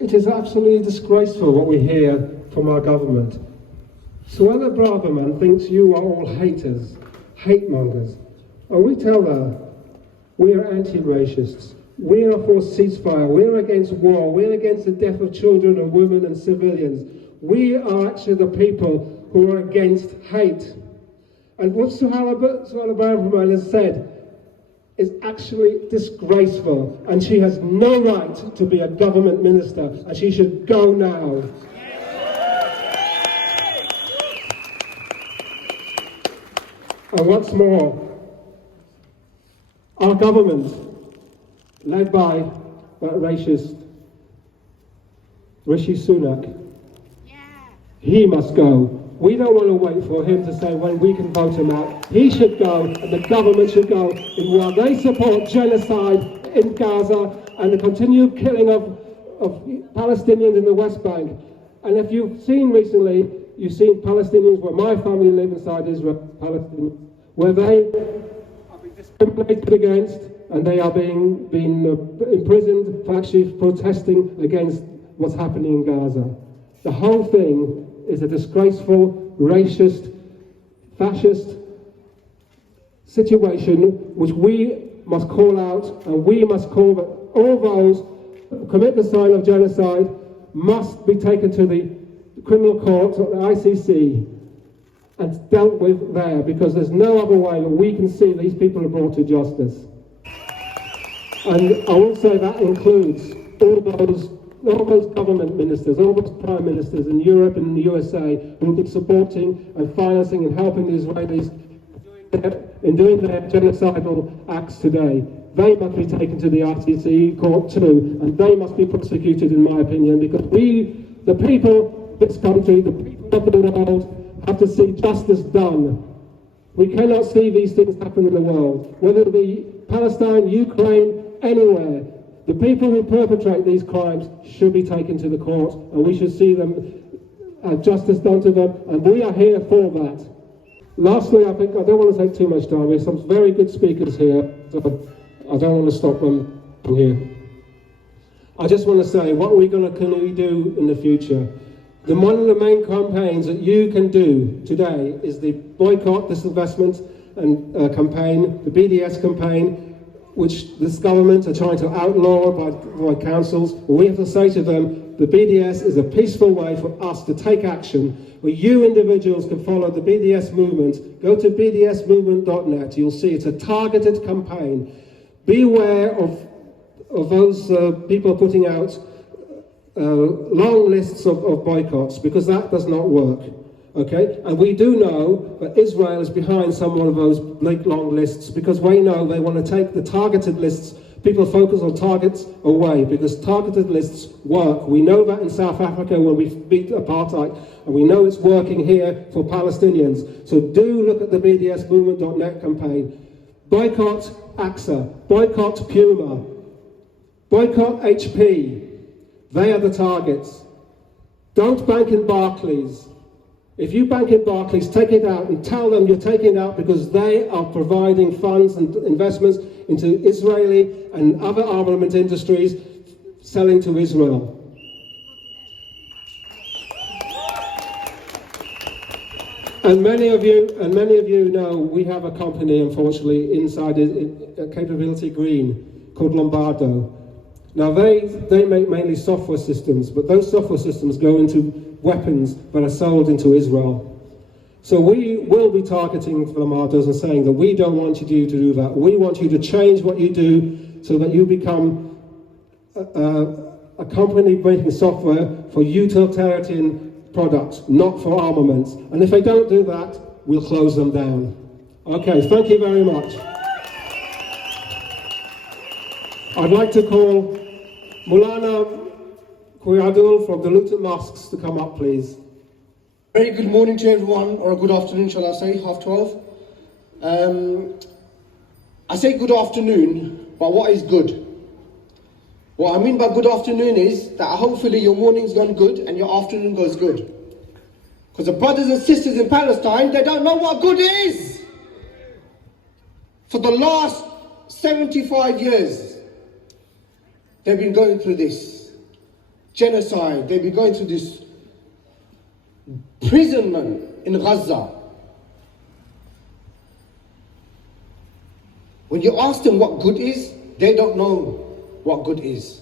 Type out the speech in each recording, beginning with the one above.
It is absolutely disgraceful what we hear from our government. Suella Braverman thinks you are all haters, hate mongers. And we tell her, we are anti-racists. We are for ceasefire. We're against war. We're against the death of children and women and civilians. We are actually the people who are against hate. And what Suella Braverman has said is actually disgraceful, and she has no right to be a government minister, and she should go now. And what's more, our government, led by that racist Rishi Sunak, he must go. We don't want to wait for him to say when we can vote him out. He should go, and the government should go. And while they support genocide in Gaza and the continued killing of Palestinians in the West Bank, and if you've seen recently, you've seen Palestinians where my family live inside Israel, Palestinians, where they are being discriminated against, and they are being imprisoned for actually protesting against what's happening in Gaza. The whole thing is a disgraceful, racist, fascist situation which we must call out, and we must call that all those who commit the sign of genocide must be taken to the criminal court, the ICC, and dealt with there, because there's no other way that we can see these people are brought to justice. And I will say that includes all those government ministers, all those prime ministers in Europe and in the USA who have been supporting and financing and helping the Israelis in doing their genocidal acts today. They must be taken to the ICC court too, and they must be prosecuted, in my opinion, because we, the people of this country, the people of the world, have to see justice done. We cannot see these things happen in the world, whether it be Palestine, Ukraine, anywhere. The people who perpetrate these crimes should be taken to the court, and we should see them justice done to them, and we are here for that. Lastly, I don't want to take too much time. There's some very good speakers here, so I don't want to stop them here. I just want to say, what can we do in the future? One of the main campaigns that you can do today is the Boycott Disinvestment and campaign, the BDS campaign, which this government are trying to outlaw by councils. We have to say to them, the BDS is a peaceful way for us to take action, where you individuals can follow the BDS movement. Go to bdsmovement.net. You'll see it's a targeted campaign. Beware of those people putting out long lists of boycotts, because that does not work. Okay, and we do know that Israel is behind some of those big long lists, because we know they want to take the targeted lists. People focus on targets away, because targeted lists work. We know that in South Africa when we beat apartheid, and we know it's working here for Palestinians. So do look at the bdsmovement.net campaign. Boycott AXA, boycott Puma, boycott HP. They are the targets. Don't bank in Barclays. If you bank in Barclays, take it out and tell them you're taking it out because they are providing funds and investments into Israeli and other armament industries selling to Israel. And many of you know we have a company, unfortunately, inside Capability Green called Lombardo. Now they make mainly software systems, but those software systems go into weapons that are sold into Israel. So we will be targeting Lombardos and saying that we don't want you to do that. We want you to change what you do so that you become a company making software for utilitarian products, not for armaments. And if they don't do that, we'll close them down. Okay, thank you very much. I'd like to call Mulana Kuyadul from the Luton Mosques to come up, please. Very good morning to everyone, or good afternoon, shall I say, 12:30. I say good afternoon, but what is good? What I mean by good afternoon is that hopefully your morning's gone good and your afternoon goes good. Because the brothers and sisters in Palestine, they don't know what good is. For the last 75 years, they've been going through this. genocide, they'd be going through this imprisonment in Gaza. When you ask them what good is, they don't know what good is.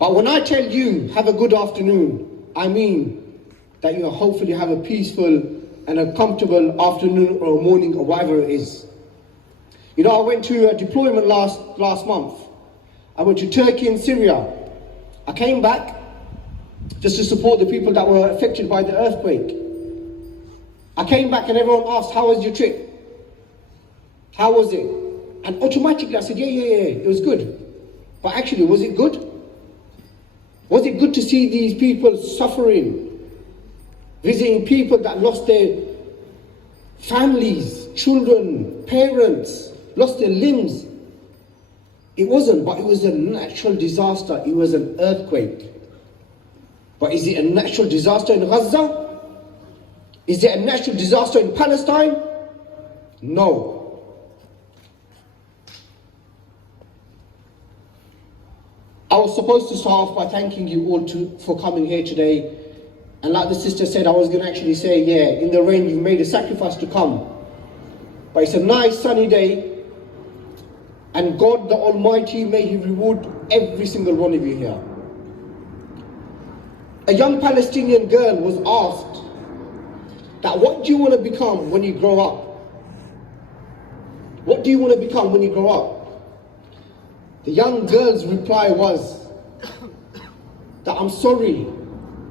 But when I tell you, have a good afternoon, I mean that you hopefully have a peaceful and a comfortable afternoon or a morning or whatever it is. You know, I went to a deployment last month. I went to Turkey and Syria. I came back just to support the people that were affected by the earthquake. I came back and everyone asked, how was your trip? How was it? And automatically I said, yeah, it was good. But actually, was it good? Was it good to see these people suffering? Visiting people that lost their families, children, parents, lost their limbs? It wasn't, but it was a natural disaster. It was an earthquake. But is it a natural disaster in Gaza? Is it a natural disaster in Palestine? No. I was supposed to start off by thanking you all for coming here today. And like the sister said, I was going to actually say, yeah, in the rain you've made a sacrifice to come. But it's a nice sunny day. And God the Almighty, may He reward every single one of you here. A young Palestinian girl was asked that, what do you want to become when you grow up? What do you want to become when you grow up? The young girl's reply was that, I'm sorry,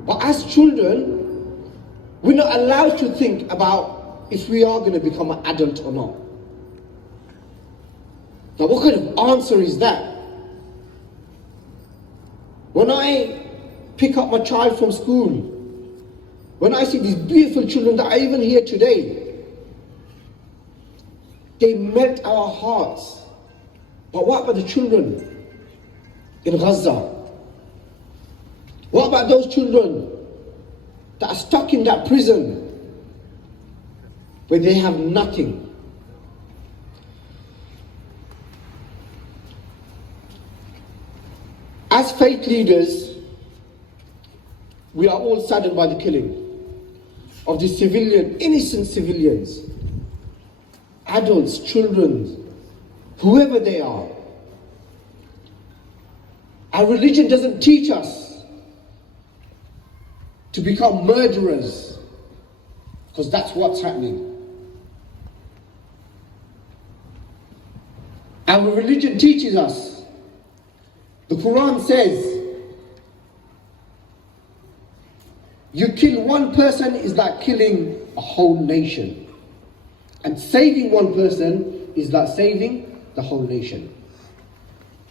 but as children, we're not allowed to think about if we are going to become an adult or not. Now, what kind of answer is that? When I pick up my child from school, when I see these beautiful children that are even here today, they melt our hearts. But what about the children in Gaza? What about those children that are stuck in that prison where they have nothing? As faith leaders, we are all saddened by the killing of these innocent civilians, adults, children, whoever they are. Our religion doesn't teach us to become murderers, because that's what's happening. Our religion teaches us, the Quran says, you kill one person is like killing a whole nation. And saving one person is like saving the whole nation.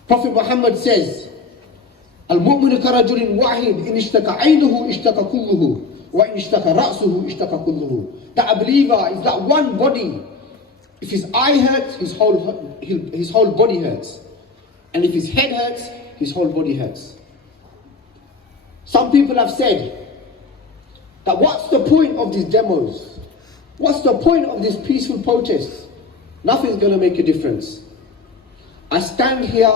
Prophet Muhammad says, Al-mu'minu karajulin wahid in ishtaka aynuhu ishtaka kulluhu wa in ishtaka ra'suhu ishtaka kulluhu. That a believer is that one body. If his eye hurts, his whole body hurts. And if his head hurts, his whole body hurts. Some people have said that what's the point of these demos? What's the point of these peaceful protests? Nothing's going to make a difference. I stand here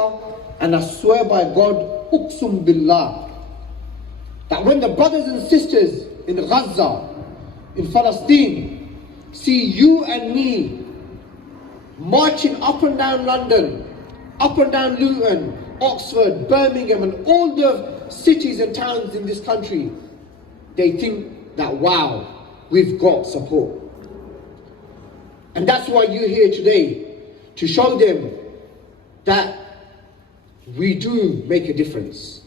and I swear by God, uqsum billah, that when the brothers and sisters in Gaza, in Palestine, see you and me marching up and down London, up and down Luton, Oxford, Birmingham, and all the cities and towns in this country, they think that, wow, we've got support. And that's why you're here today, to show them that we do make a difference.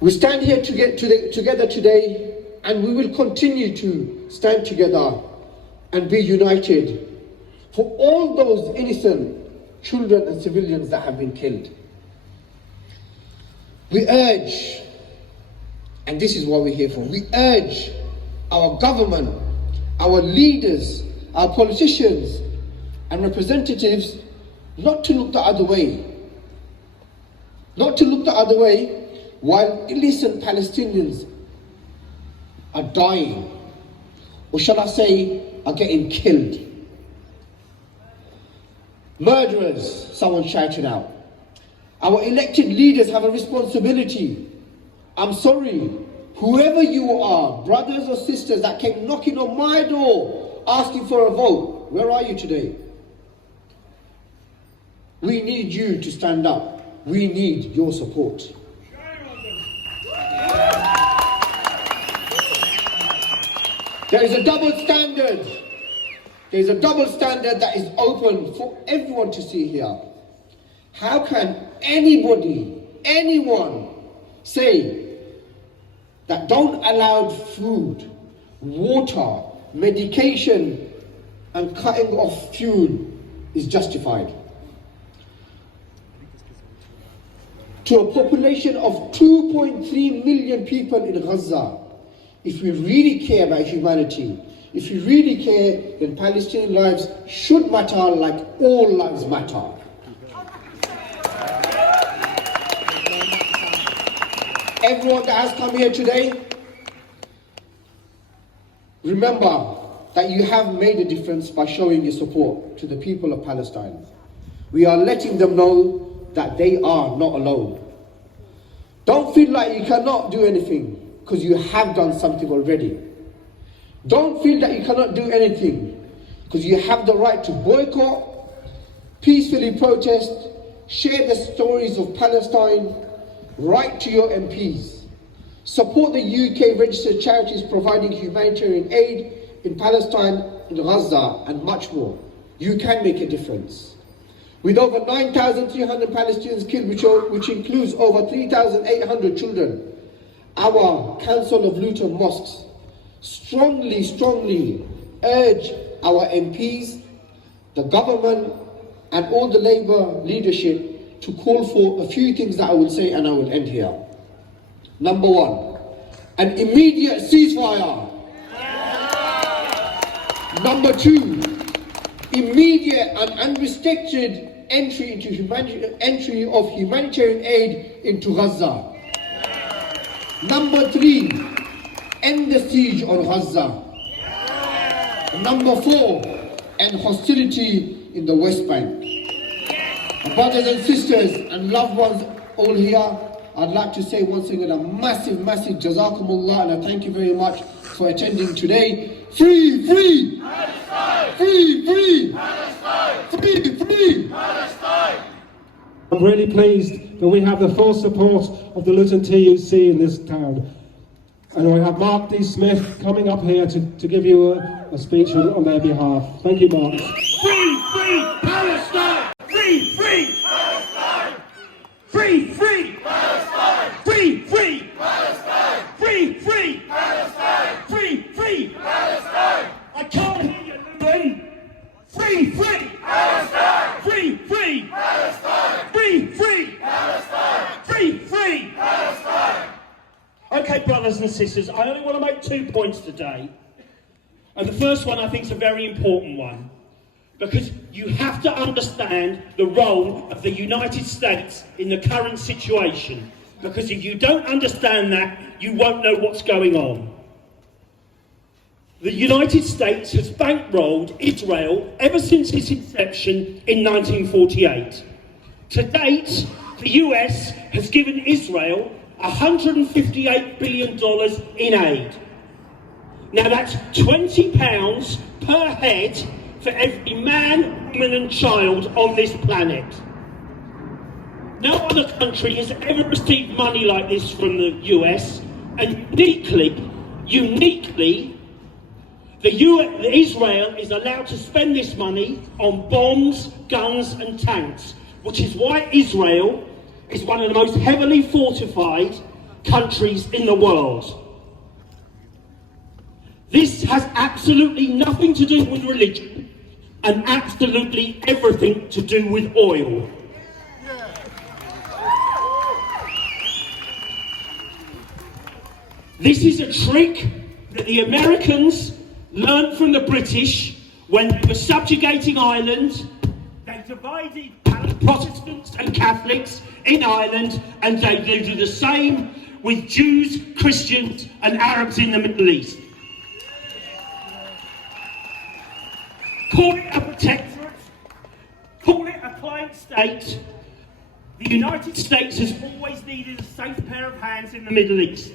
We stand here together today, and we will continue to stand together and be united for all those innocent children and civilians that have been killed. We urge, and this is what we're here for, we urge our government, our leaders, our politicians and representatives not to look the other way. Not to look the other way while innocent Palestinians are dying, or shall I say, are getting killed. Murderers, someone shouted out. Our elected leaders have a responsibility. I'm sorry, whoever you are, brothers or sisters that came knocking on my door asking for a vote, where are you today? We need you to stand up. We need your support. There is a double standard. There is a double standard that is open for everyone to see here. How can anybody, anyone, say that don't allow food, water, medication, and cutting off fuel is justified? To a population of 2.3 million people in Gaza, if we really care about humanity, if we really care, then Palestinian lives should matter like all lives matter. Everyone that has come here today, remember that you have made a difference by showing your support to the people of Palestine. We are letting them know that they are not alone. Don't feel like you cannot do anything, because you have done something already. Don't feel that you cannot do anything, because you have the right to boycott, peacefully protest, share the stories of Palestine, write to your MPs, support the UK registered charities providing humanitarian aid in Palestine, in Gaza, and much more. You can make a difference. With over 9,300 Palestinians killed, which includes over 3,800 children, our Council of Luton Mosques strongly urge our MPs, the government, and all the Labour leadership to call for a few things that I will say, and I will end here. Number one, an immediate ceasefire. Number two, immediate and unrestricted entry of humanitarian aid into Gaza. Number three, end the siege on Gaza. Number four, end hostility in the West Bank. Brothers and sisters and loved ones all here, I'd like to say once again a massive Jazakumullah, and I thank you very much for attending today. Free, free! Palestine! Free, free! Palestine! Free, free! Palestine! I'm really pleased that we have the full support of the Luton TUC in this town. And we have Mark D. Smith coming up here to give you a speech on their behalf. Thank you, Mark. Free, free Palestine! Free, free Palestine! Free, free Palestine! Free, free Palestine! Free, free Palestine! Free, free Palestine! I can't hear you, Luton! Free, free Palestine! Free, free Palestine! Free, free Palestine! Free, free Palestine! Okay, brothers and sisters, I only want to make 2 points today. And the first one I think is a very important one, because you have to understand the role of the United States in the current situation. Because if you don't understand that, you won't know what's going on. The United States has bankrolled Israel ever since its inception in 1948. To date, the US has given Israel $158 billion in aid. Now that's £20 per head for every man, woman and child on this planet. No other country has ever received money like this from the US, and uniquely, Israel is allowed to spend this money on bombs, guns and tanks, which is why Israel is one of the most heavily fortified countries in the world. This has absolutely nothing to do with religion and absolutely everything to do with oil. This is a trick that the Americans learned from the British when they were subjugating Ireland. They divided Protestants and Catholics in Ireland, and they do the same with Jews, Christians and Arabs in the Middle East. Call it a protectorate, call it a client state. The United States has always needed a safe pair of hands in the Middle East.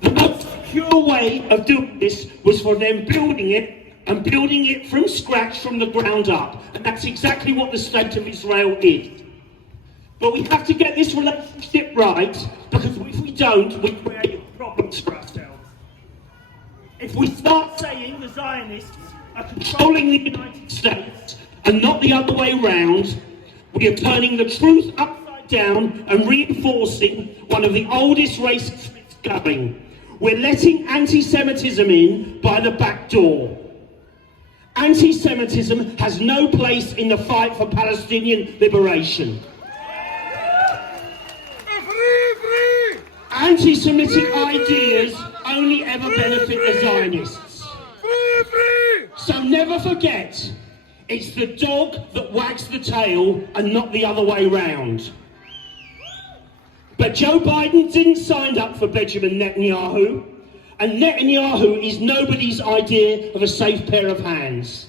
The most secure way of doing this was for them building it from scratch, from the ground up. And that's exactly what the State of Israel is. But we have to get this relationship right, because if we don't, we create problems for ourselves. If we start saying the Zionists are controlling the United States and not the other way round, we are turning the truth upside down and reinforcing one of the oldest racist myths going. We're letting anti-Semitism in by the back door. Anti-Semitism has no place in the fight for Palestinian liberation. Anti-Semitic ideas only ever benefit the Zionists. So never forget, it's the dog that wags the tail and not the other way round. But Joe Biden didn't sign up for Benjamin Netanyahu, and Netanyahu is nobody's idea of a safe pair of hands.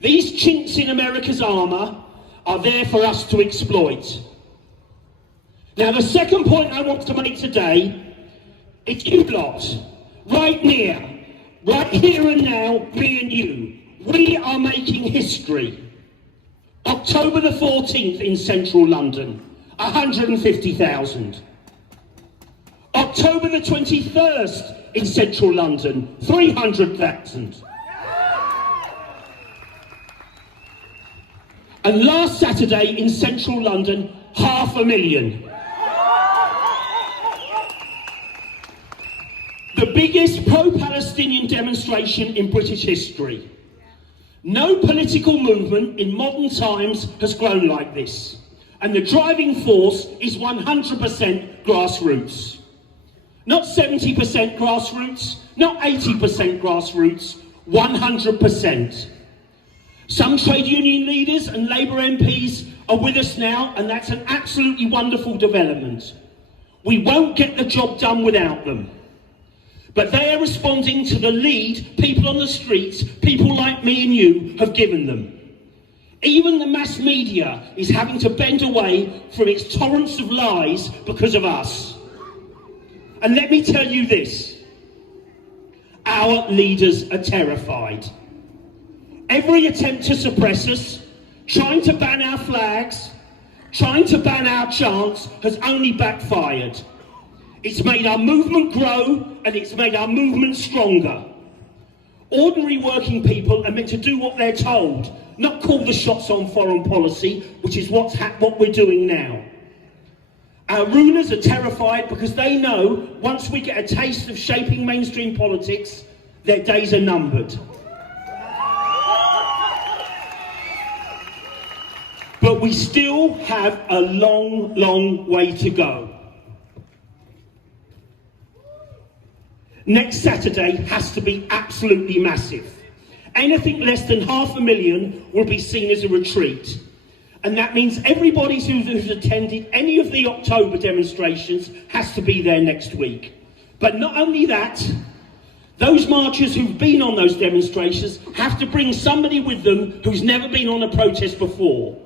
These chinks in America's armour are there for us to exploit. Now, the second point I want to make today is you lot, right here and now, me and you. We are making history. October the 14th in central London, 150,000. October the 21st in central London, 300,000. And last Saturday in central London, 500,000. The biggest pro-Palestinian demonstration in British history. No political movement in modern times has grown like this. And the driving force is 100% grassroots. Not 70% grassroots, not 80% grassroots, 100%. Some trade union leaders and Labour MPs are with us now, and that's an absolutely wonderful development. We won't get the job done without them. But they are responding to the lead people on the streets, people like me and you, have given them. Even the mass media is having to bend away from its torrents of lies because of us. And let me tell you this, our leaders are terrified. Every attempt to suppress us, trying to ban our flags, trying to ban our chants, has only backfired. It's made our movement grow, and it's made our movement stronger. Ordinary working people are meant to do what they're told, not call the shots on foreign policy, which is what we're doing now. Our rulers are terrified because they know once we get a taste of shaping mainstream politics, their days are numbered. But we still have a long, long way to go. Next Saturday has to be absolutely massive. Anything less than 500,000 will be seen as a retreat. And that means everybody who's attended any of the October demonstrations has to be there next week. But not only that, those marchers who've been on those demonstrations have to bring somebody with them who's never been on a protest before.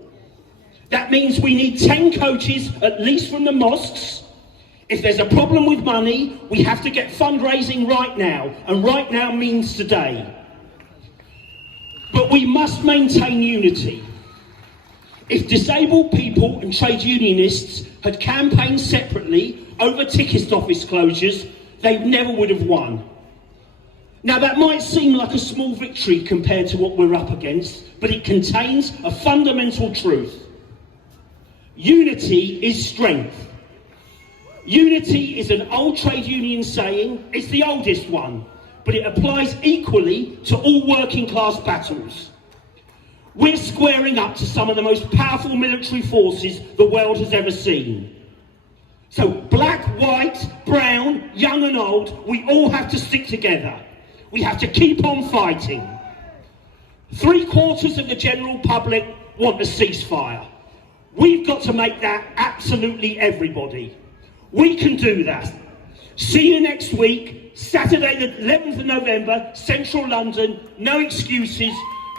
That means we need 10 coaches, at least from the mosques. If there's a problem with money, we have to get fundraising right now, and right now means today. But we must maintain unity. If disabled people and trade unionists had campaigned separately over ticket office closures, they never would have won. Now that might seem like a small victory compared to what we're up against, but it contains a fundamental truth. Unity is strength. Unity is an old trade union saying. It's the oldest one, but it applies equally to all working class battles. We're squaring up to some of the most powerful military forces the world has ever seen. So black, white, brown, young and old, we all have to stick together. We have to keep on fighting. 3/4 of the general public want a ceasefire. We've got to make that absolutely everybody. We can do that. See you next week, Saturday the 11th of November, Central London. No excuses.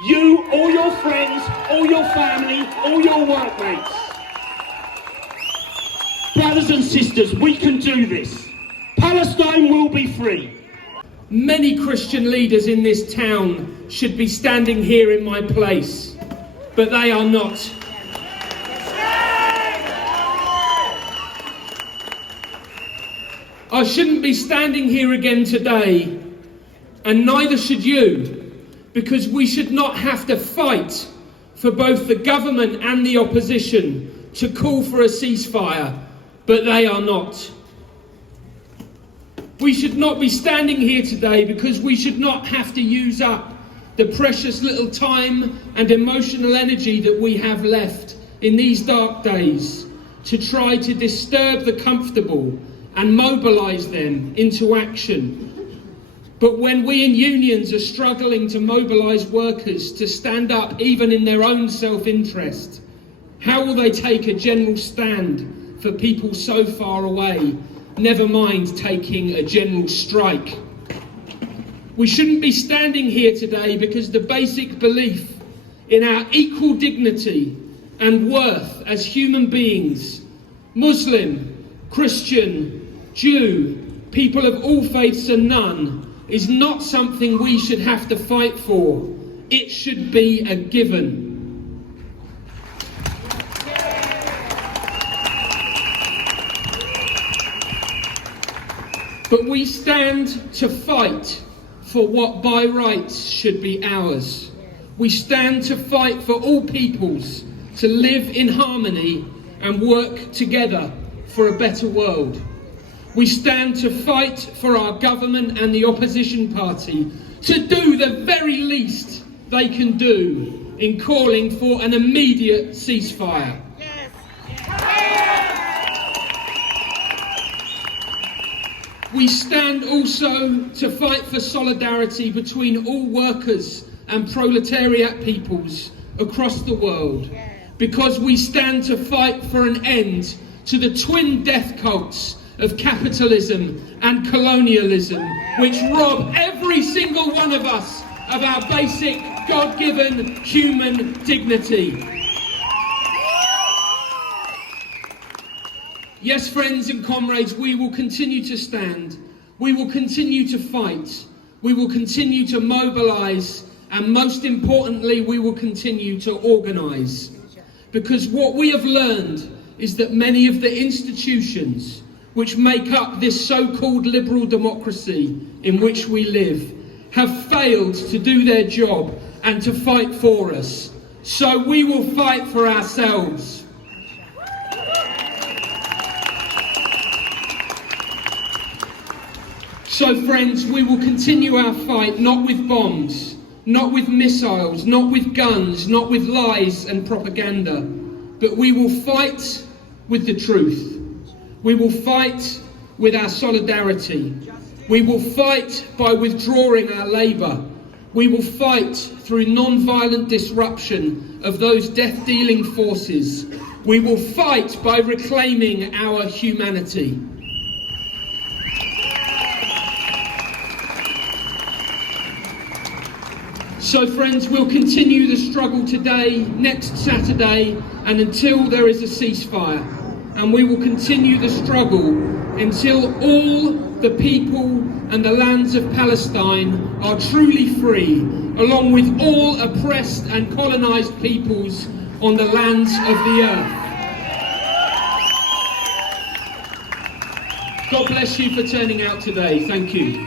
You, all your friends, all your family, all your workmates. Brothers and sisters, we can do this. Palestine will be free. Many Christian leaders in this town should be standing here in my place, but they are not. I shouldn't be standing here again today, and neither should you, because we should not have to fight for both the government and the opposition to call for a ceasefire, but they are not. We should not be standing here today because we should not have to use up the precious little time and emotional energy that we have left in these dark days to try to disturb the comfortable and mobilise them into action. But when we in unions are struggling to mobilise workers to stand up even in their own self-interest, how will they take a general stand for people so far away, never mind taking a general strike? We shouldn't be standing here today because the basic belief in our equal dignity and worth as human beings, Muslim, Christian, Jew, people of all faiths and none, is not something we should have to fight for. It should be a given. But we stand to fight for what by rights should be ours. We stand to fight for all peoples to live in harmony and work together for a better world. We stand to fight for our government and the opposition party to do the very least they can do in calling for an immediate ceasefire. We stand also to fight for solidarity between all workers and proletariat peoples across the world, because we stand to fight for an end to the twin death cults of capitalism and colonialism, which rob every single one of us of our basic God-given human dignity. Yes, friends and comrades, we will continue to stand. We will continue to fight. We will continue to mobilise, and most importantly, we will continue to organise. Because what we have learned is that many of the institutions which make up this so-called liberal democracy in which we live have failed to do their job and to fight for us. So we will fight for ourselves. So friends, we will continue our fight, not with bombs, not with missiles, not with guns, not with lies and propaganda, but we will fight with the truth. We will fight with our solidarity. We will fight by withdrawing our labour. We will fight through non-violent disruption of those death-dealing forces. We will fight by reclaiming our humanity. So friends, we'll continue the struggle today, next Saturday, and until there is a ceasefire. And we will continue the struggle until all the people and the lands of Palestine are truly free, along with all oppressed and colonised peoples on the lands of the earth. God bless you for turning out today. Thank you.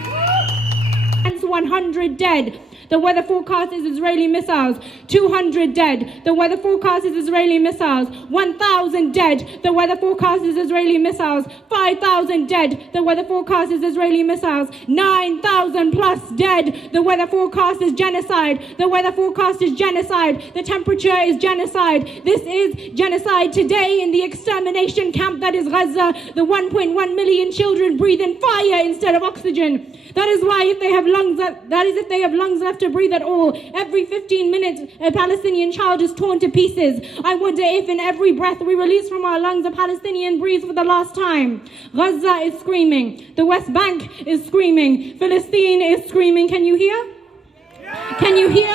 100 dead. The weather forecast is Israeli missiles. 200 dead. The weather forecast is Israeli missiles. 1,000 dead. The weather forecast is Israeli missiles. 5,000 dead. The weather forecast is Israeli missiles. 9,000 plus dead. The weather forecast is genocide. The weather forecast is genocide. The temperature is genocide. This is genocide today in the extermination camp that is Gaza. The 1.1 million children breathe in fire instead of oxygen. That is why if they have lungs left to breathe at all, every 15 minutes a Palestinian child is torn to pieces. I wonder if in every breath we release from our lungs a Palestinian breathes for the last time. Gaza is screaming. The West Bank is screaming. Palestine is screaming. Can you hear? Can you hear?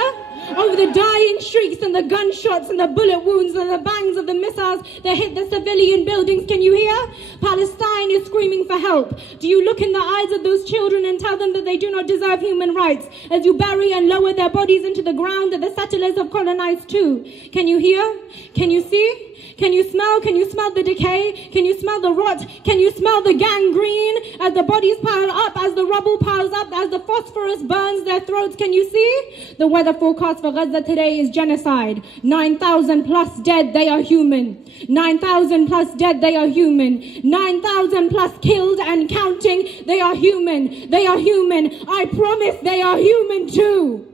over the dying streets and the gunshots and the bullet wounds and the bangs of the missiles that hit the civilian buildings. Can you hear? Palestine is screaming for help. Do you look in the eyes of those children and tell them that they do not deserve human rights as you bury and lower their bodies into the ground that the settlers have colonized too? Can you hear? Can you see? Can you smell? Can you smell the decay? Can you smell the rot? Can you smell the gangrene as the bodies pile up, as the rubble piles up, as the phosphorus burns their throats? Can you see? The weather forecast for Gaza today is genocide. 9,000 plus dead, they are human. 9,000 plus dead, they are human. 9,000 plus killed and counting, they are human. They are human. I promise they are human too.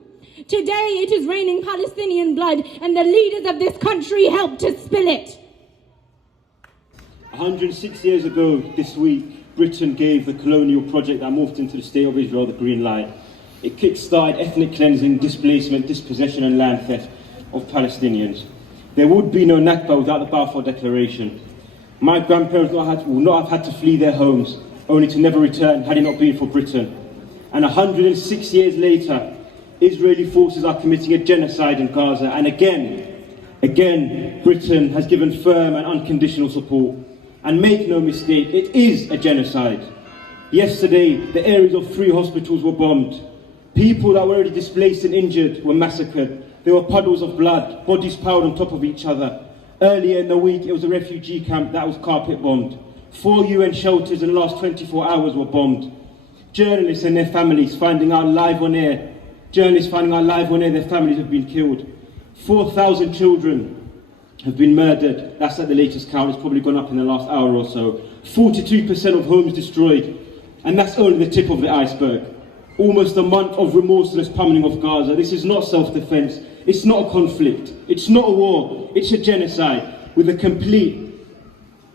Today it is raining Palestinian blood, and the leaders of this country helped to spill it. 106 years ago this week, Britain gave the colonial project that morphed into the State of Israel the green light. It kick-started ethnic cleansing, displacement, dispossession and land theft of Palestinians. There would be no Nakba without the Balfour Declaration. My grandparents would not have had to flee their homes, only to never return had it not been for Britain. And 106 years later, Israeli forces are committing a genocide in Gaza, and again, Britain has given firm and unconditional support. And make no mistake, it is a genocide. Yesterday, the areas of 3 hospitals were bombed. People that were already displaced and injured were massacred. There were puddles of blood, bodies piled on top of each other. Earlier in the week, it was a refugee camp that was carpet bombed. 4 UN shelters in the last 24 hours were bombed. Journalists and their families finding out live on air their families have been killed. 4,000 children have been murdered. That's at the latest count. It's probably gone up in the last hour or so. 42% of homes destroyed. And that's only the tip of the iceberg. Almost a month of remorseless pummeling of Gaza. This is not self-defense. It's not a conflict. It's not a war. It's a genocide with a complete,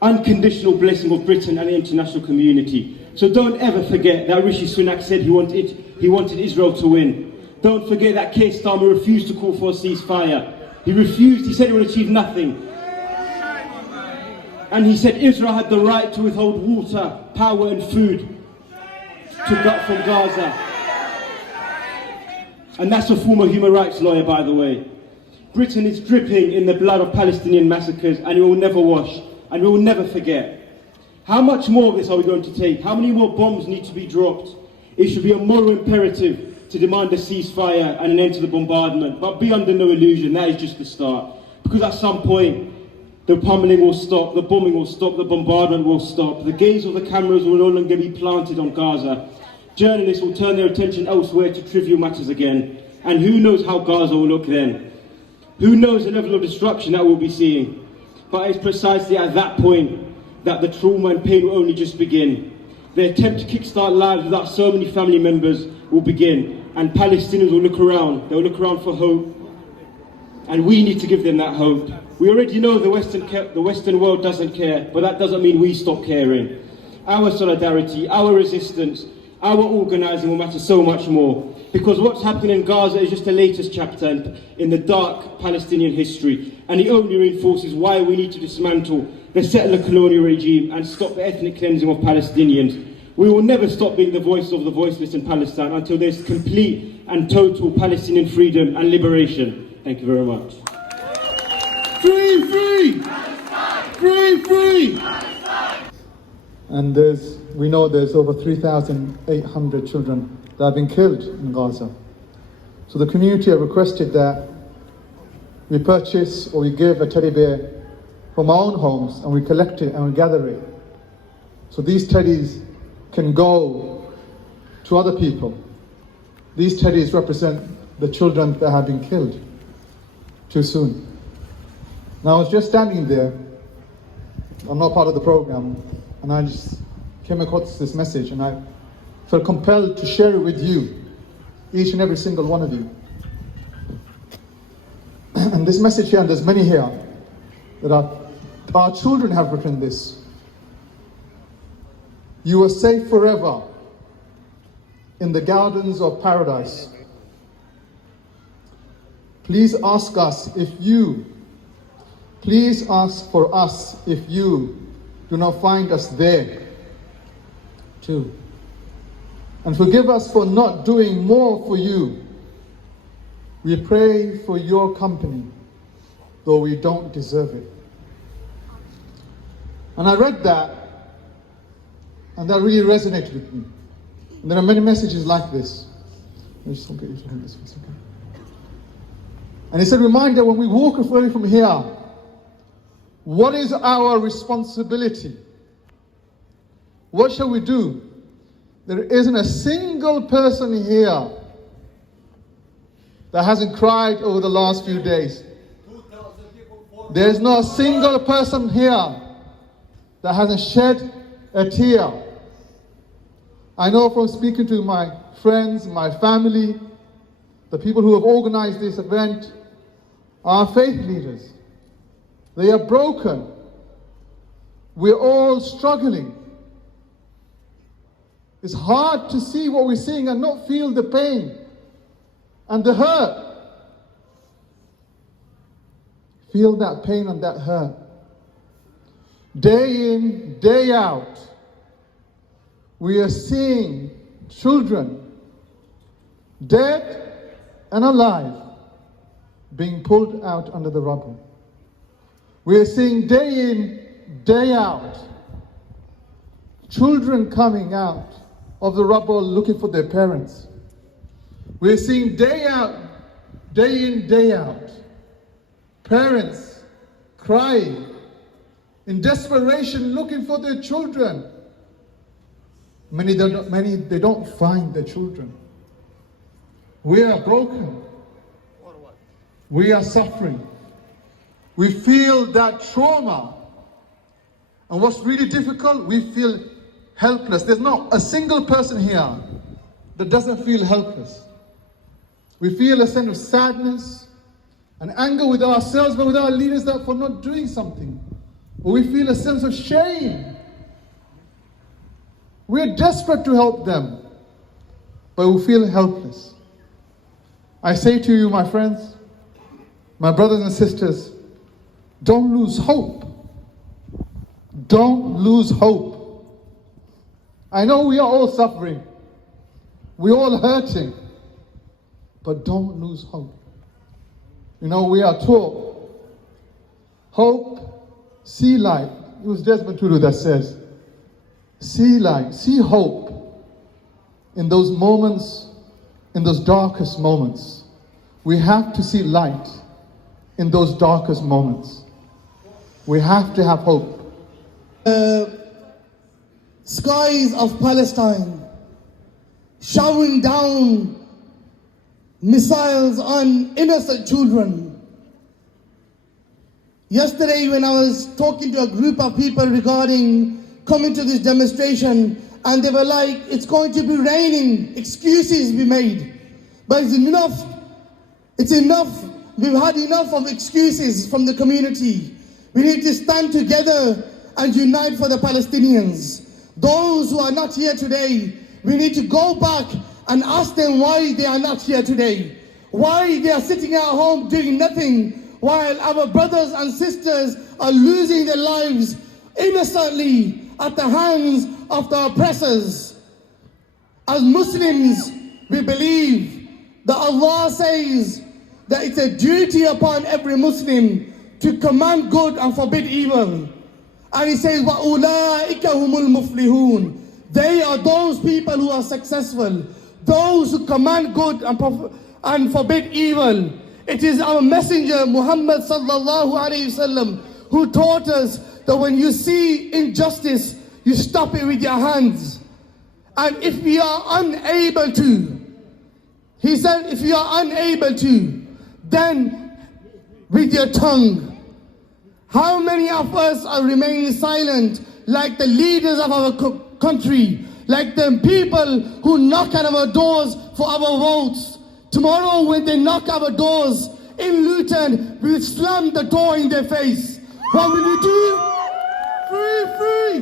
unconditional blessing of Britain and the international community. So don't ever forget that Rishi Sunak said he wanted Israel to win. Don't forget that Keir Starmer refused to call for a ceasefire. He refused. He said he would achieve nothing. And he said Israel had the right to withhold water, power and food from Gaza. And that's a former human rights lawyer, by the way. Britain is dripping in the blood of Palestinian massacres, and it will never wash, and we will never forget. How much more of this are we going to take? How many more bombs need to be dropped? It should be a moral imperative to demand a ceasefire and an end to the bombardment. But be under no illusion, that is just the start. Because at some point, the pummeling will stop, the bombing will stop, the bombardment will stop. The gaze of the cameras will no longer be planted on Gaza. Journalists will turn their attention elsewhere to trivial matters again. And who knows how Gaza will look then? Who knows the level of destruction that we'll be seeing? But it's precisely at that point that the trauma and pain will only just begin. The attempt to kickstart lives without so many family members will begin. And Palestinians will look around. They'll look around for hope. And we need to give them that hope. We already know the Western world doesn't care, but that doesn't mean we stop caring. Our solidarity, our resistance, our organising will matter so much more. Because what's happening in Gaza is just the latest chapter in the dark Palestinian history. And it only reinforces why we need to dismantle the settler colonial regime and stop the ethnic cleansing of Palestinians. We will never stop being the voice of the voiceless in Palestine until there's complete and total Palestinian freedom and liberation. Thank you very much. Free, free! Free, free! And we know there's over 3,800 children that have been killed in Gaza. So the community have requested that we purchase or we give a teddy bear from our own homes and we collect it and we gather it. So these teddies can go to other people. These teddies represent the children that have been killed too soon. Now I was just standing there, I'm not part of the program, and I just came across this message and I felt compelled to share it with you, each and every single one of you. And this message here, and there's many here, that our children have written this. You are safe forever in the gardens of paradise. Please ask for us if you do not find us there too. And forgive us for not doing more for you We pray for your company, though we don't deserve it. And I read that, and that really resonated with me. And there are many messages like this. And it's a reminder when we walk away from here, what is our responsibility? What shall we do? There isn't a single person here that hasn't cried over the last few days. There's not a single person here that hasn't shed a tear. I know from speaking to my friends, my family, the people who have organized this event, our faith leaders. They are broken. We're all struggling. It's hard to see what we're seeing and not feel the pain and the hurt. Feel that pain and that hurt. Day in, day out, we are seeing children, dead and alive, being pulled out under the rubble. We are seeing day in, day out, children coming out of the rubble looking for their parents. We are seeing day out, day in, day out, parents crying in desperation looking for their children. Many they don't find their children. We are broken. We are suffering. We feel that trauma. And what's really difficult, we feel helpless. There's not a single person here that doesn't feel helpless. We feel a sense of sadness and anger with ourselves, but with our leaders for not doing something. But we feel a sense of shame. We're desperate to help them, but we feel helpless. I say to you, my friends, my brothers and sisters, don't lose hope. Don't lose hope. I know we are all suffering. We're all hurting. But don't lose hope. You know, we are taught, hope, see light. It was Desmond Tutu that says, see light, see hope in those moments, in those darkest moments. We have to see light in those darkest moments. We have to have hope. Skies of Palestine showering down missiles on innocent children. Yesterday when I was talking to a group of people regarding coming to this demonstration, and they were like, it's going to be raining, excuses be made. But it's enough. It's enough. We've had enough of excuses from the community. We need to stand together and unite for the Palestinians. Those who are not here today, we need to go back and ask them why they are not here today. Why they are sitting at home doing nothing while our brothers and sisters are losing their lives innocently at the hands of the oppressors. As Muslims, we believe that Allah says that it's a duty upon every Muslim to command good and forbid evil. And He says, وَأُولَٰئِكَ هُمُ الْمُفْلِحُونَ. They are those people who are successful, those who command good and forbid evil. It is our messenger Muhammad sallallahu alayhi wasallam who taught us that when you see injustice, you stop it with your hands. And if we are unable to, he said, if you are unable to, then with your tongue. How many of us are remaining silent like the leaders of our country, like the people who knock at our doors for our votes? Tomorrow when they knock our doors in Luton, we will slam the door in their face. What will we do? Free!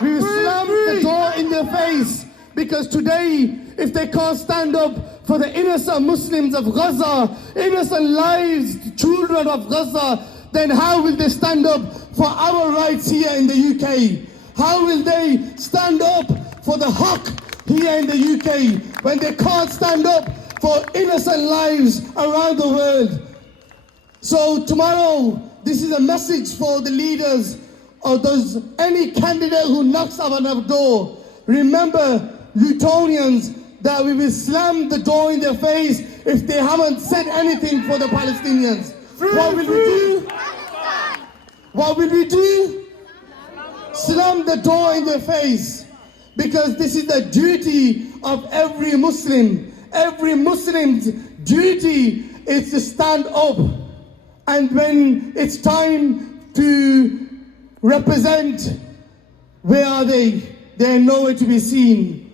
We will slam the door in their face. Because today, if they can't stand up for the innocent Muslims of Gaza, innocent lives, children of Gaza, then how will they stand up for our rights here in the UK? How will they stand up for the haq here in the UK when they can't stand up for innocent lives around the world. So tomorrow, this is a message for the leaders or those any candidate who knocks on our door. Remember, Lutonians, that we will slam the door in their face if they haven't said anything for the Palestinians. What will we do? What will we do? Slam the door in their face. Because this is the duty of every Muslim. Every Muslim's duty is to stand up. And when it's time to represent, where are they? They are nowhere to be seen.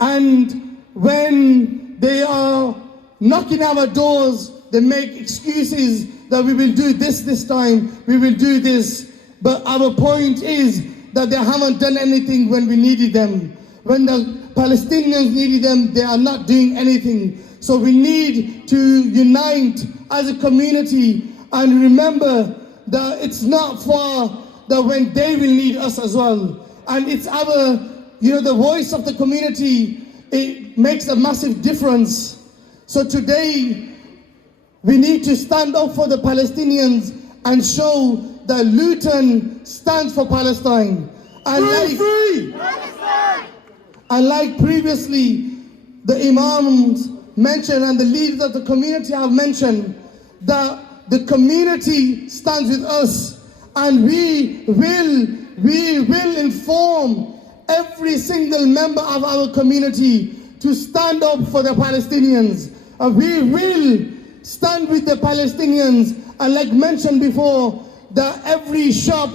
And when they are knocking our doors, they make excuses that we will do this time, we will do this. But our point is that they haven't done anything when we needed them. When the Palestinians needed them, they are not doing anything. So we need to unite as a community and remember that it's not far that when they will need us as well. And it's our, the voice of the community, it makes a massive difference. So today, we need to stand up for the Palestinians and show that Luton stands for Palestine. And like previously, the Imams mentioned and the leaders of the community have mentioned that the community stands with us, and we will inform every single member of our community to stand up for the Palestinians. We will stand with the Palestinians, and like mentioned before, that every shop,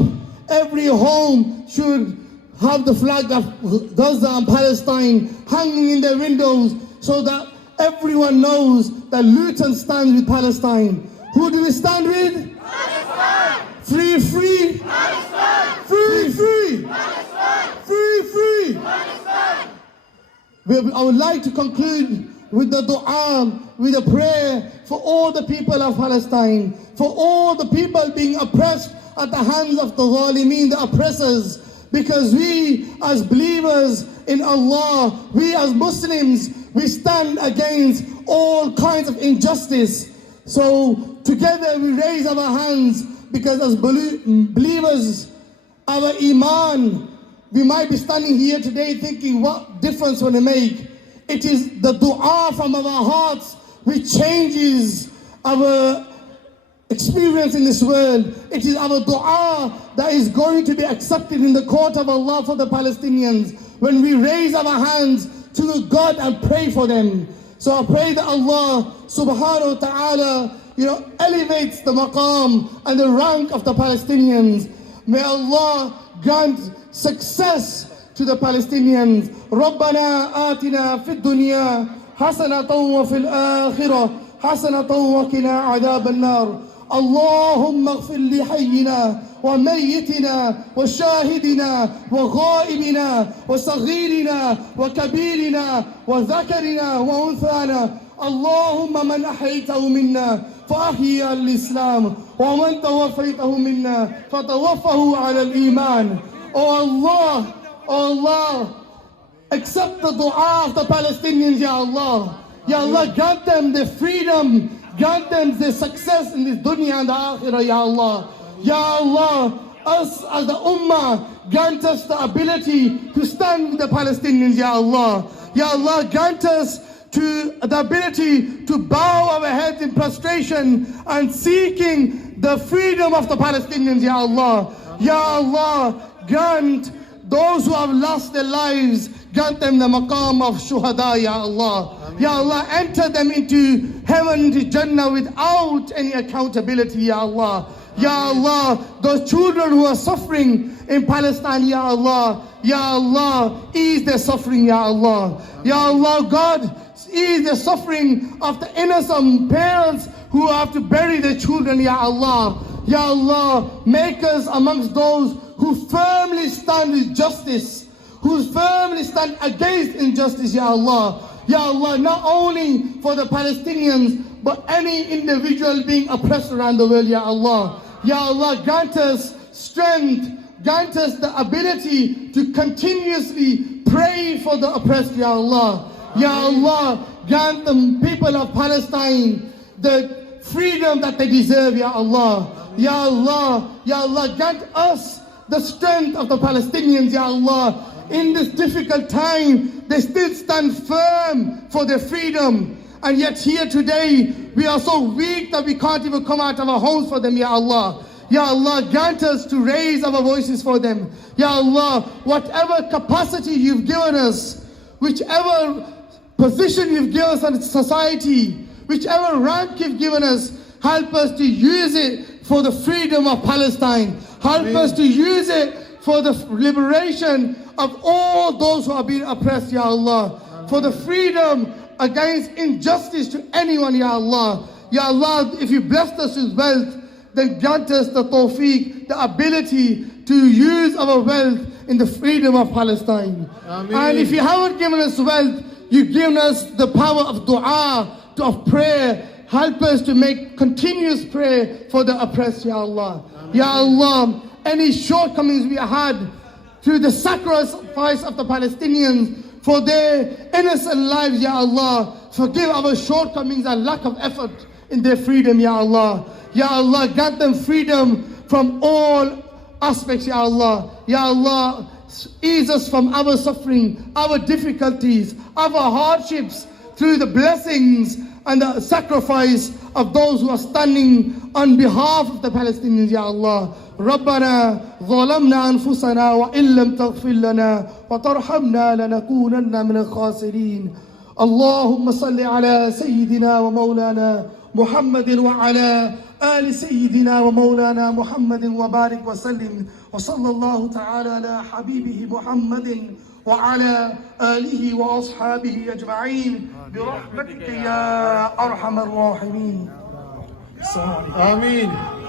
every home should have the flag of Gaza and Palestine hanging in their windows so that everyone knows that Luton stands with Palestine. Who do we stand with? Palestine! Free! Palestine! Free! Palestine! Free! Palestine! I would like to conclude with the dua, with a prayer for all the people of Palestine, for all the people being oppressed at the hands of the Zalimeen, the oppressors, because we as believers in Allah, we as Muslims, we stand against all kinds of injustice. So together we raise our hands, because as believers, our iman, we might be standing here today thinking, what difference will it make? It is the dua from our hearts which changes our experience in this world. It is our dua that is going to be accepted in the court of Allah for the Palestinians when we raise our hands to God and pray for them. So I pray that Allah subhanahu wa ta'ala elevates the maqam and the rank of the Palestinians. May Allah grant success to the Palestinians. ربنا آتنا في الدنيا حسنة وفي الآخرة حسنة وقنا عذاب النار. اللهم اغفر لحينا وميتنا وشاهدنا وغائبنا وصغيرنا وكبيرنا وذكرنا وأنثانا. اللهم من أحييته منا فأحيي الإسلام ومن توفيته منا فتوفه على الإيمان. Oh Allah, accept the dua of the Palestinians, Ya Allah. Ya Allah, grant them the freedom, grant them the success in this dunya and the akhirah, Ya Allah. Ya Allah, us as the ummah, grant us the ability to stand with the Palestinians, Ya Allah. Ya Allah, grant us the ability to bow our heads in prostration and seeking the freedom of the Palestinians, Ya Allah. Ya Allah, grant those who have lost their lives, grant them the maqam of shuhada, Ya Allah. Ya Allah, enter them into heaven, into Jannah without any accountability, Ya Allah. Ya Allah, those children who are suffering in Palestine, Ya Allah, ease their suffering, Ya Allah. Ya Allah, God, ease the suffering of the innocent parents who have to bury their children, Ya Allah. Ya Allah, make us amongst those who firmly stand with justice, who firmly stand against injustice, Ya Allah. Ya Allah, not only for the Palestinians, but any individual being oppressed around the world, Ya Allah. Ya Allah, grant us strength, grant us the ability to continuously pray for the oppressed, Ya Allah. Ya Allah, grant the people of Palestine the freedom that they deserve, Ya Allah. Ya Allah, Ya Allah, grant us the strength of the Palestinians, Ya Allah. In this difficult time, they still stand firm for their freedom. And yet here today, we are so weak that we can't even come out of our homes for them, Ya Allah. Ya Allah, grant us to raise our voices for them. Ya Allah, whatever capacity you've given us, whichever position you've given us in society, whichever rank you've given us, help us to use it for the freedom of Palestine. Help us to use it for the liberation of all those who are being oppressed, Ya Allah. For the freedom against injustice to anyone, Ya Allah. Ya Allah, if you blessed us with wealth, then grant us the tawfiq, the ability to use our wealth in the freedom of Palestine. Ameen. And if you haven't given us wealth, you've given us the power of dua, of prayer. Help us to make continuous prayer for the oppressed, Ya Allah. Ya Allah, any shortcomings we had through the sacrifice of the Palestinians for their innocent lives, Ya Allah, forgive our shortcomings and lack of effort in their freedom, Ya Allah. Ya Allah, grant them freedom from all aspects, Ya Allah. Ya Allah, ease us from our suffering, our difficulties, our hardships through the blessings and the sacrifice of those who are standing on behalf of the Palestinians, Ya Allah. ربنا ظلمنا أنفسنا وإن لم تغفر لنا وترحمنا لنكونن من الخاسرين. اللهم صل على سيدنا ومولانا محمد وعلى آل سيدنا ومولانا محمد وبارك وسلم وصلى الله تعالى على حبيبه محمد وعلى آله وأصحابه أجمعين برحمتك يا أرحم الراحمين. السلام عليكم. Ameen.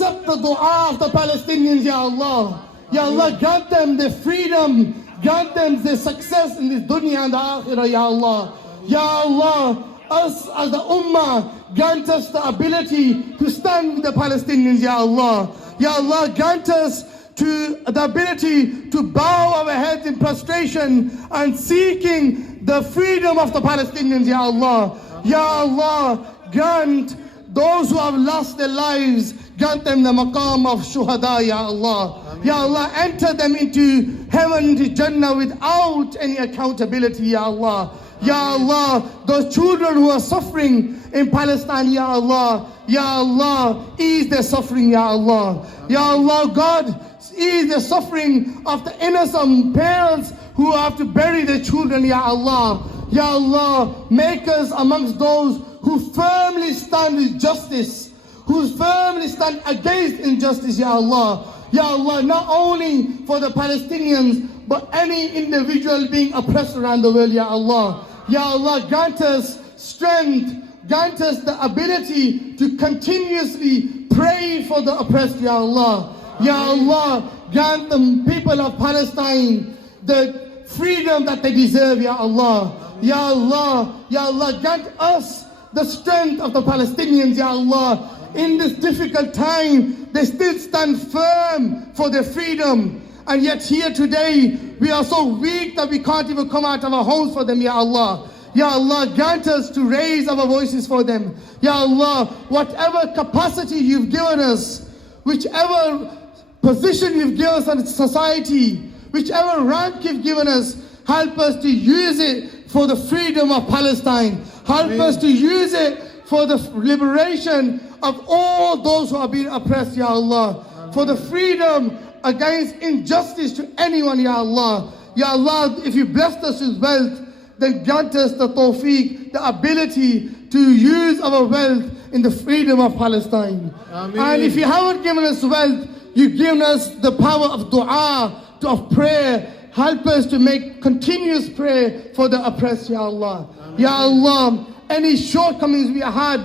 Accept the dua of the Palestinians, Ya Allah. Ya Allah, grant them the freedom, grant them the success in this dunya and the akhirah, Ya Allah. Ya Allah, us as the ummah, grant us the ability to stand with the Palestinians, Ya Allah. Ya Allah, grant us the ability to bow our heads in prostration and seeking the freedom of the Palestinians, Ya Allah. Ya Allah, grant those who have lost their lives, grant them the maqam of shuhada, Ya Allah. Ya Allah, enter them into heaven, to Jannah, without any accountability, Ya Allah. Ya Allah, those children who are suffering in Palestine, Ya Allah, Ya Allah, ease their suffering, Ya Allah. Ya Allah, God, ease the suffering of the innocent parents who have to bury their children, Ya Allah. Ya Allah, make us amongst those who firmly stand with justice, who firmly stand against injustice, Ya Allah. Ya Allah, not only for the Palestinians, but any individual being oppressed around the world, Ya Allah. Ya Allah, grant us strength, grant us the ability to continuously pray for the oppressed, Ya Allah. Ya Allah, grant the people of Palestine the freedom that they deserve, Ya Allah. Ya Allah, Ya Allah, grant us the strength of the Palestinians, Ya Allah. In this difficult time, they still stand firm for their freedom. And yet here today, we are so weak that we can't even come out of our homes for them, Ya Allah. Ya Allah, grant us to raise our voices for them. Ya Allah, whatever capacity you've given us, whichever position you've given us in society, whichever rank you've given us, help us to use it for the freedom of Palestine. Help us to use it for the liberation of all those who are being oppressed, Ya Allah. For the freedom against injustice to anyone, Ya Allah. Ya Allah, if you blessed us with wealth, then grant us the tawfiq, the ability to use our wealth in the freedom of Palestine. And if you haven't given us wealth, you've given us the power of dua, of prayer. Help us to make continuous prayer for the oppressed, Ya Allah. Ya Allah, any shortcomings we had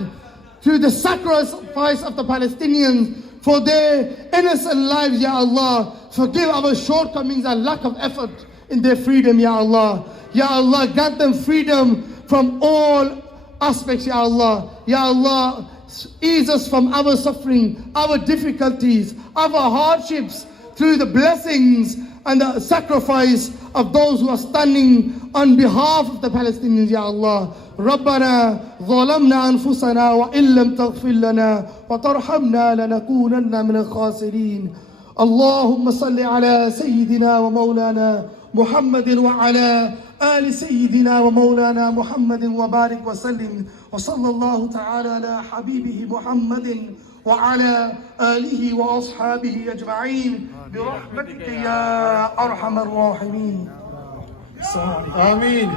through the sacrifice of the Palestinians for their innocent lives, Ya Allah, forgive our shortcomings and lack of effort in their freedom, Ya Allah. Ya Allah, grant them freedom from all aspects, Ya Allah. Ya Allah, ease us from our suffering, our difficulties, our hardships, through the blessings and the sacrifice of those who are standing on behalf of the Palestinians, Ya Allah. ربنا ظلمنا أنفسنا وإن لم تغفر لنا وترحمنا لنكونن من الخاسرين. اللهم صل على سيدنا ومولانا محمد وعلى آل سيدنا ومولانا محمد وبارك وسلم وصلى الله تعالى على حبيبه محمد وعلى آله وأصحابه أجمعين برحمتك يا أرحم الراحمين. آمين.